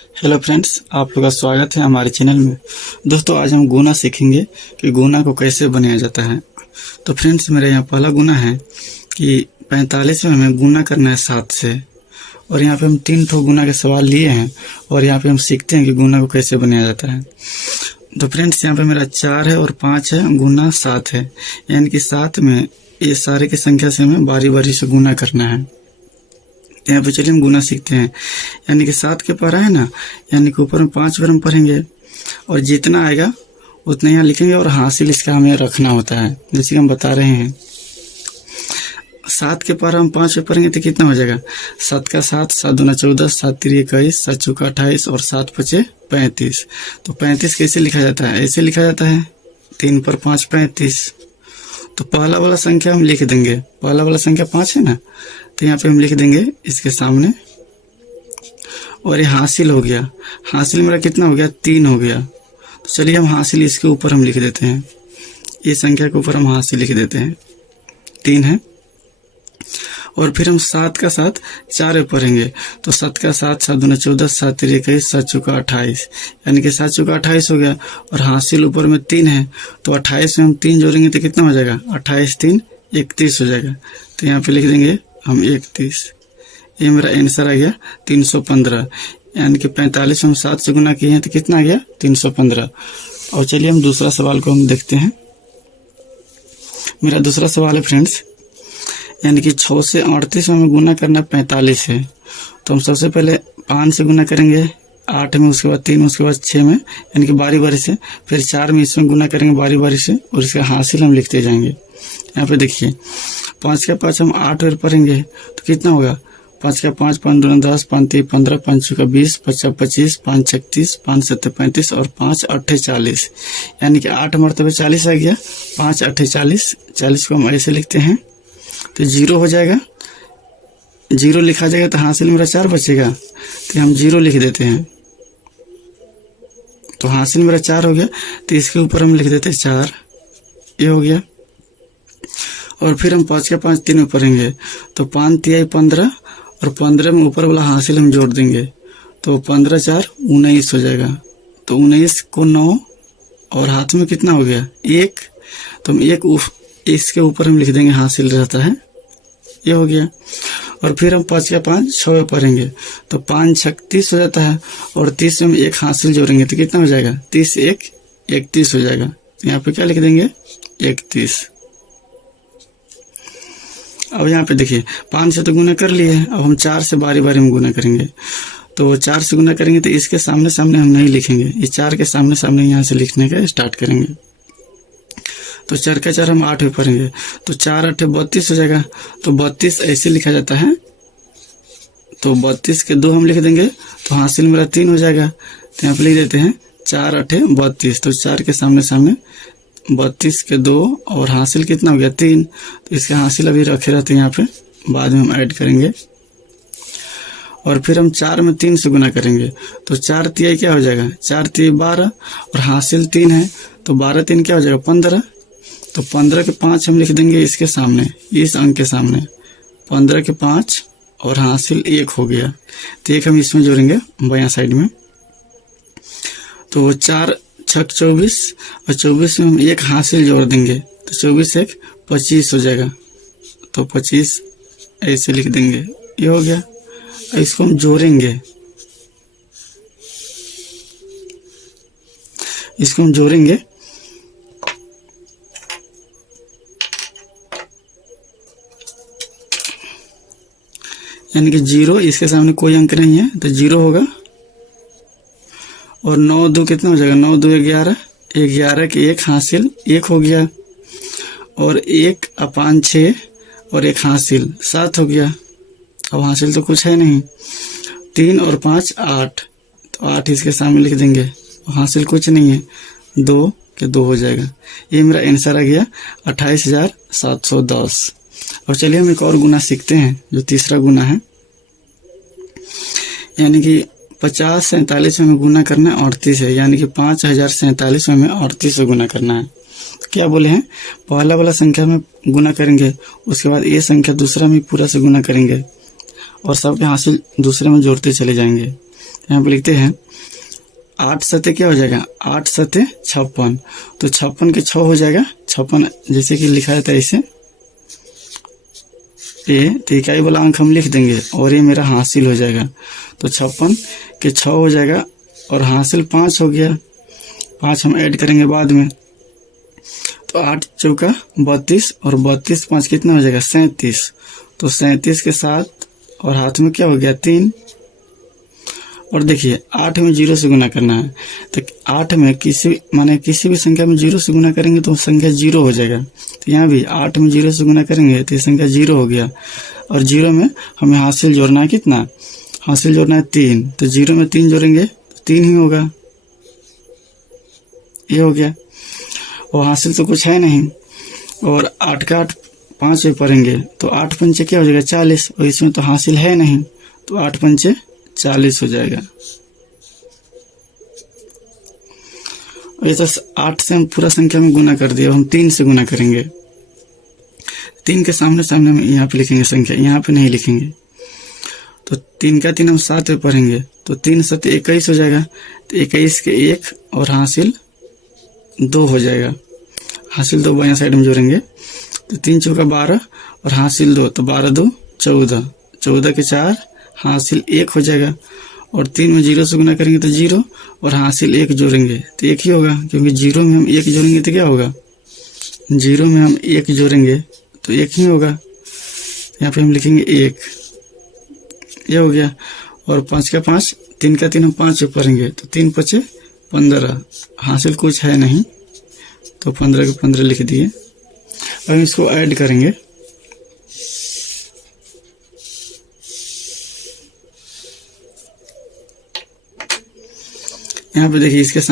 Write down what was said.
Hello friends, आप लोग का स्वागत है हमारे चैनल में। दोस्तों, आज हम गुना सीखेंगे कि गुना को कैसे बनाया जाता है। तो फ्रेंड्स, मेरा यहाँ पहला गुना है कि 45 में हमें गुना करना है 7 से। और यहाँ पे हम 3 ठो गुना के सवाल लिए हैं और यहाँ पे हम सीखते हैं कि गुना को कैसे बनाया जाता है। तो फ्रेंड्स, यहाँ पे मेरा 4 है और 5 है, गुना 7 है, यानी कि 7 में ये सारे की संख्या से हमें बारी बारी से गुना करना है। यहाँ पे चलिए हम गुना सीखते हैं। यानी कि 7 के पढ़ा है ना, यानी कि ऊपर में 5 बार हम पढ़ेंगे और जितना आएगा उतना यहाँ लिखेंगे और हासिल इसका हमें रखना होता है, जैसे कि हम बता रहे हैं। 7 के पढ़ा हम 5 पे पढ़ेंगे तो कितना हो जाएगा? 7 का 7, 7 दूना 14, 7 3 21, 7 चौका 28 और 7 5 35। तो 35 कैसे लिखा जाता है? ऐसे लिखा जाता है, 3 पर 5 35। तो पहला वाला संख्या हम लिख देंगे, पहला वाला संख्या 5 है ना, तो यहाँ पे हम लिख देंगे इसके सामने। और ये हासिल हो गया, हासिल मेरा कितना हो गया? 3 हो गया। तो चलिए हम हासिल इसके ऊपर हम लिख देते हैं, ये संख्या के ऊपर हम हासिल लिख देते हैं, 3 है। और फिर हम 7 का 7 4 पे पढ़ेंगे, तो 7 का 7, 7 दूना 14, 7 3 21, 7 चौका 28, यानी कि 7 चौका 28 हो गया। और हासिल ऊपर में 3 है, तो 28 में हम 3 जोड़ेंगे तो कितना हो जाएगा? 28 3 31 हो जाएगा। तो यहाँ पे लिख देंगे हम 31। ये मेरा आंसर आ गया 315, यानी कि 45 में हम 7 से गुना किए हैं तो कितना आ गया? 315। और चलिए हम दूसरा सवाल को हम देखते हैं। मेरा दूसरा सवाल है फ्रेंड्स, यानी कि 6 से 38 में हमें गुना करना 45 है। तो हम सबसे पहले 5 से गुना करेंगे 8 में, उसके बाद 3 में, उसके बाद 6 में, यानी कि बारी बारी से। फिर 4 में इसमें गुना करेंगे बारी बारी से और इसका हासिल हम लिखते जाएंगे। यहाँ पे देखिए 5 का 5 हम 8 बार पढ़ेंगे तो कितना होगा? 5 का 5, 5 दूना 10, 5 3 15, 5 चौका 20, 5 25, 5 36, 5 7 35 और 5 8 40, यानी कि 8 मरतबे 40 आ गया। 5 8 40, 40 को हम ऐसे लिखते हैं तो 0 हो जाएगा, 0 लिखा जाएगा तो हासिल मेरा 4 बचेगा, तो हम 0 लिख देते हैं। तो हासिल मेरा 4 हो गया, तो इसके ऊपर हम लिख देते हैं 4, ये हो गया। और फिर हम 5 का 5 3 में पढ़ेंगे, तो 5 3 15 और 15 में ऊपर वाला हासिल हम जोड़ देंगे, तो 15 4 19 हो जाएगा। तो 19 को 9 और हाथ में कितना हो गया? 1, तो हम 1 इसके ऊपर हम लिख देंगे, हासिल रहता है, ये हो गया। और फिर हम 5 का 5 6 में पढ़ेंगे, तो 5 6 30 हो जाता है और 30 में हम 1 हासिल जोड़ेंगे तो कितना हो जाएगा? 30 1 31 हो जाएगा। यहाँ पे क्या लिख देंगे? 31। अब यहाँ पे देखिए 5 से तो गुना कर लिए, अब हम 4 से बारी बारी में गुना करेंगे। तो 4 से गुना करेंगे तो इसके सामने सामने हम नहीं लिखेंगे, ये 4 के सामने सामने यहाँ से लिखने का स्टार्ट करेंगे। तो 4 का 4 हम 8 में पढ़ेंगे, तो 4 8 32 हो जाएगा। तो 32 ऐसे लिखा जाता है, तो 32 के 2 हम लिख देंगे तो हासिल मेरा 3 हो जाएगा। तो यहाँ पे लिख देते हैं 4 8 32, तो 4 के सामने सामने 32 के 2 और हासिल कितना हो गया? 3। तो इसके हासिल अभी रखे रहते हैं, यहाँ पे बाद में हम ऐड करेंगे। और फिर हम 4 में 3 से गुना करेंगे, तो 4 3 क्या हो जाएगा? 4 3 12 और हासिल 3 है, तो 12 3 क्या हो जाएगा? 15। तो 15 के 5 हम लिख देंगे इसके सामने, इस अंक के सामने, 15 के 5 और हासिल 1 हो गया। तो 1 हम इसमें जोड़ेंगे बायां साइड में, तो 4 6 24 और 24 में हम 1 हासिल जोड़ देंगे, तो 24 1 25 हो जाएगा। तो 25 ऐसे लिख देंगे, ये हो गया। इसको हम जोड़ेंगे, इसको हम जोड़ेंगे, यानी कि 0, इसके सामने कोई अंक नहीं है तो 0 होगा। और 9 2 कितना हो जाएगा? 9 2 11, 11 के 1 हासिल 1 हो गया। और 1 अपान 6 और 1 हासिल 7 हो गया। अब हासिल तो कुछ है नहीं। 3 और 5 8, तो 8 इसके सामने लिख देंगे, हासिल कुछ नहीं है, 2 के 2 हो जाएगा। ये मेरा आंसर आ गया 28,710। और चलिए हम एक और गुना सीखते हैं, जो तीसरा गुना है, यानी कि 50 47 में हमें गुना करना है 38 है, यानी कि 5047 में हमें 38 से गुना करना है। क्या बोले हैं? पहला वाला संख्या में गुना करेंगे, उसके बाद ये संख्या दूसरा में पूरा से गुना करेंगे और सबके हासिल दूसरे में जोड़ते चले जाएंगे। यहाँ पे लिखते हैं 8 सते क्या हो जाएगा, 8 सते 56, तो 56 के 6 हो जाएगा 56, जैसे कि लिखा जाता है इसे ये, तो इकाई वाला अंक हम लिख देंगे और ये मेरा हासिल हो जाएगा। तो 56 के 6 हो जाएगा और हासिल 5 हो गया, 5 हम ऐड करेंगे बाद में। तो 8 चौका 32 और 32 5 कितना हो जाएगा 37, तो 37 के साथ और हाथ में क्या हो गया 3। और देखिए 8 में 0 से गुना करना है, तो 8 में किसी भी संख्या में 0 से गुना करेंगे तो संख्या 0 हो जाएगा। तो यहाँ भी 8 में 0 से गुना करेंगे तो ये संख्या 0 हो गया। और 0 में हमें हासिल जोड़ना है, कितना हासिल जोड़ना है 3, तो 0 में 3 जोड़ेंगे तो 3 ही होगा, ये हो गया। और हासिल तो कुछ है नहीं। और 8 का 8 5 में पढ़ेंगे तो 8 पंचे क्या हो जाएगा 40, और इसमें तो हासिल है नहीं, तो 8 पंचे 40 हो जाएगा। ये तो 8 से हम पूरा संख्या में गुना कर दिया, हम 3 से गुना करेंगे। 3 के सामने सामने हम यहाँ पे लिखेंगे संख्या, यहाँ पे नहीं लिखेंगे। तो 3 का 3 हम 7 में पढ़ेंगे तो 3 7 21 हो जाएगा, तो 21 के 1 और हासिल 2 हो जाएगा। हासिल 2 बायां साइड में जोड़ेंगे तो 3 चौका 12 और हासिल 2, तो 12 2 14, 14 के 4 हासिल 1 हो जाएगा। और 3 में 0 से गुना करेंगे तो 0 और हासिल 1 जोड़ेंगे तो 1 ही होगा, क्योंकि 0 में हम 1 जोड़ेंगे तो क्या होगा, 0 में हम 1 जोड़ेंगे तो 1 ही होगा। यहाँ पे हम लिखेंगे 1, ये हो गया। और 5 का 5, 3 का 3 हम 5 में पढ़ेंगे तो 3 5 15, हासिल कुछ है नहीं तो 15 के 15 लिख दिए। अब हम इसको ऐड करेंगे, यहाँ पे देखिए इसके